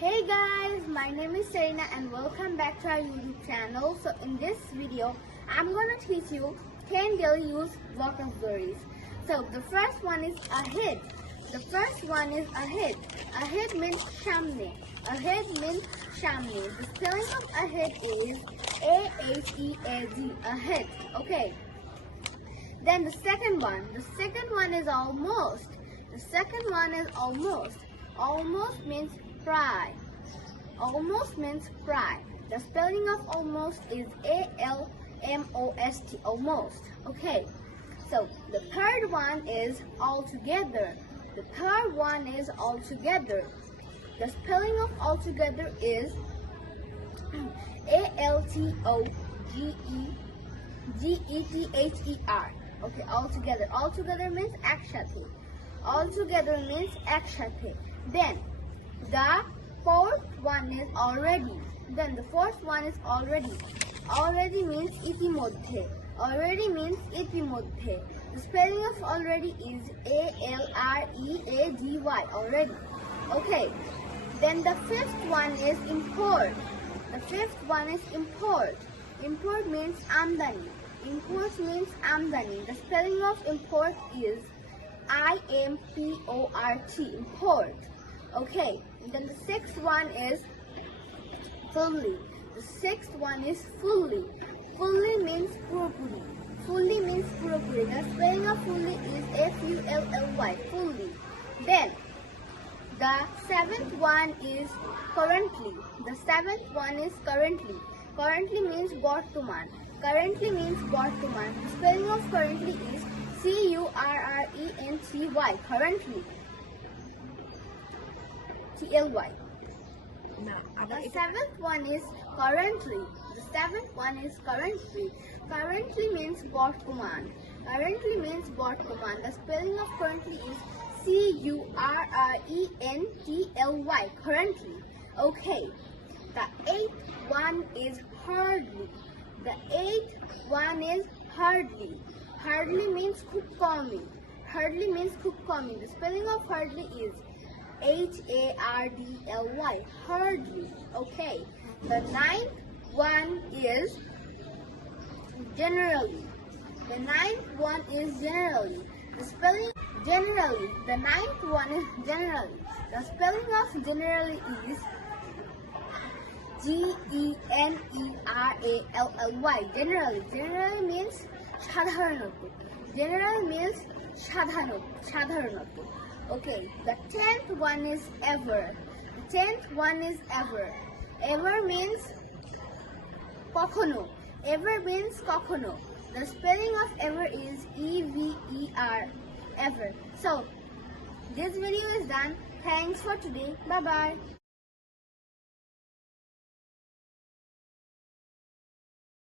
Hey guys, my name is Serena and welcome back to our YouTube channel. So in this video, I'm going to teach you 10 daily use vocabularies. So the first one is ahead. The first one is ahead. Ahead means shamne. Ahead means shamne. The spelling of ahead is A-H-E-A-D. Ahead. Okay. Then the second one is almost. The second one is almost. Almost means fry. Almost means fry. The spelling of almost is A-L-M-O-S-T. Almost. Okay. So the third one is altogether. The third one is altogether. The spelling of altogether is A-L-T-O-G-E-T-H-E-R. Okay, altogether. Altogether means ekshate. Altogether means ekshate. Then the fourth one is already. Then the fourth one is already. Already means itimodhe. Already means itimodhe. The spelling of already is A-L-R-E-A-D-Y. Already. Okay. Then the fifth one is import. The fifth one is import. Import means amdani. Import means amdani. The spelling of import is I-M-P-O-R-T. Import. Okay. Then the sixth one is fully. The sixth one is fully. Fully means purapuri. Fully means purapuri. The spelling of fully is F-U-L-L-Y. Fully. Then the seventh one is currently. The seventh one is currently. Currently means bortoman. Currently means bortoman. The spelling of currently is C-U-R-R-E-N-T-Y. Currently. T-L-Y. The seventh one is currently. The seventh one is currently. Currently means bortoman. Currently means bortoman. The spelling of currently is C-U-R-R-E-N-T-L-Y. Currently. Okay. The eighth one is hardly. The eighth one is hardly. Hardly means khub. Hardly means khub. The spelling of hardly is H-A-R-D-L-Y. Hardly. Okay. The ninth one is generally. The ninth one is generally. The spelling generally. The ninth one is generally. The spelling of generally is G-E-N-E-R-A-L-L-Y. Generally. Generally means সাধারণত. Generally means সাধারণত. Okay. The 10th one is ever. The 10th one is ever. Ever means কখনো. Ever means কখনো. The spelling of ever is E-V-E-R. Ever. So, this video is done. Thanks for today. Bye-bye.